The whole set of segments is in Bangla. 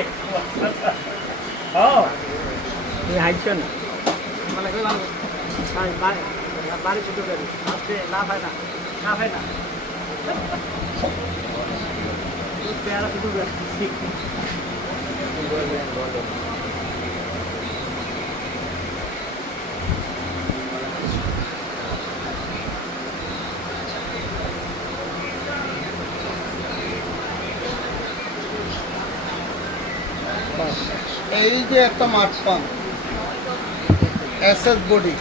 এই হাইটটা না মানে বাড়ি শুধু গাড়ি আসছে লাভ হয় না লাভ হয় না পেয়ারা শুধু গাড়ি এই যে একটা মাঠ পান এসএস বডি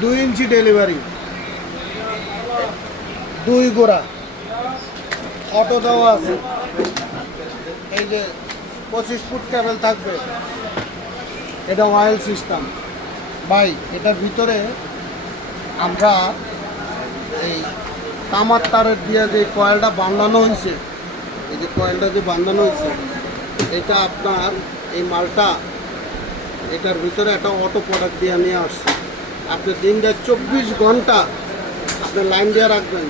2 ইঞ্চি ডেলিভারি 2 গোড়া অটো দেওয়া আছে। এই যে 25 ফুট কেবল থাকবে, এটা অয়েল সিস্টেম ভাই। এটার ভিতরে আমরা এই তামার তারের দিয়ে যে কয়েলটা বাঁধানো হয়েছে, এই যে কয়েলটা যে বাঁধানো হয়েছে, এটা আপনার এই মালটা এটার ভিতরে একটা অটো প্রোডাক্ট দিয়ে নিয়ে আসছে। আপনি দিনটা 24 ঘন্টা আপনি লাইন দিয়ে রাখবেন,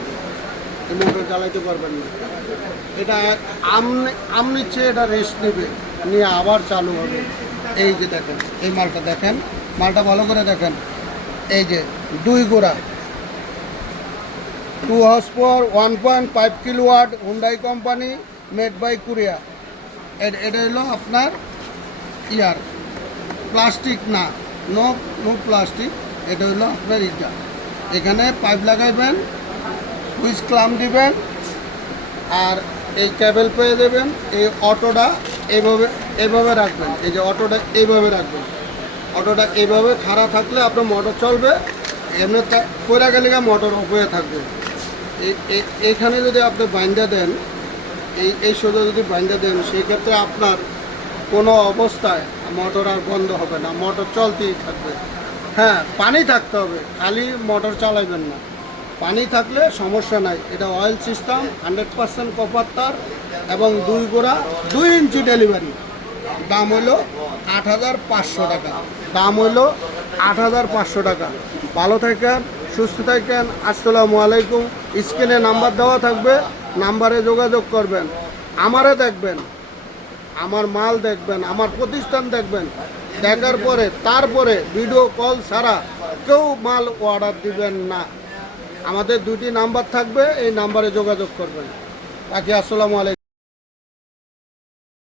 এই মোটর চালাইতে পারবেন না। এটা আমনি চেয়ে এটা রেস্ট নেবে, নিয়ে আবার চালু হবে। এই যে দেখেন এই মালটা, দেখেন মালটা ভালো করে দেখেন। এই যে 2 গোড়া 2 horsepower 1.5 kilowatt, Hyundai company, made by Korea. এটা হলো আপনার ইয়ার প্লাস্টিক না, নো প্লাস্টিক। এটা হলো আপনার ইটা। এখানে পাইপ লাগাইবেন, হুইচ ক্লাম দিবেন, আর এই কেবল পেয়ে দেবেন। এই অটোটা এইভাবে রাখবেন, এই যে অটোটা এইভাবে রাখবেন। অটোটা এইভাবে খাড়া থাকলে আপনার মোটর চলবে, এমনি পড়ে গেলে মোটর অফ হয়ে থাকবে। এইখানে যদি আপনি বাইন্দা দেন, এই সোজা যদি বাইন্দা দেন, সেই ক্ষেত্রে আপনার কোনো অবস্থায় মোটর আর বন্ধ হবে না, মোটর চলতেই থাকবে। হ্যাঁ, পানি থাকতে হবে, খালি মোটর চালাবেন না। পানি থাকলে সমস্যা নাই। এটা অয়েল সিস্টেম, 100% কপার তার এবং 2 গোড়া 2 ইঞ্চি ডেলিভারি। দাম হইল 8,500 টাকা। দাম হইল 8,500 টাকা। ভালো থাকেন, সুস্থ থাকেন। আসসালামু আলাইকুম। স্ক্রিনে নাম্বার দেওয়া থাকবে, নাম্বারে যোগাযোগ করবেন। আমারে দেখবেন, আমার মাল দেখবেন, আমার প্রতিষ্ঠান দেখবেন। দেখার পরে তারপরে ভিডিও কল ছাড়া কেউ মাল অর্ডার দিবেন না। আমাদের 2টি নাম্বার থাকবে, এই নাম্বারে যোগাযোগ করবেন। বাকি আসসালামু আলাইকুম।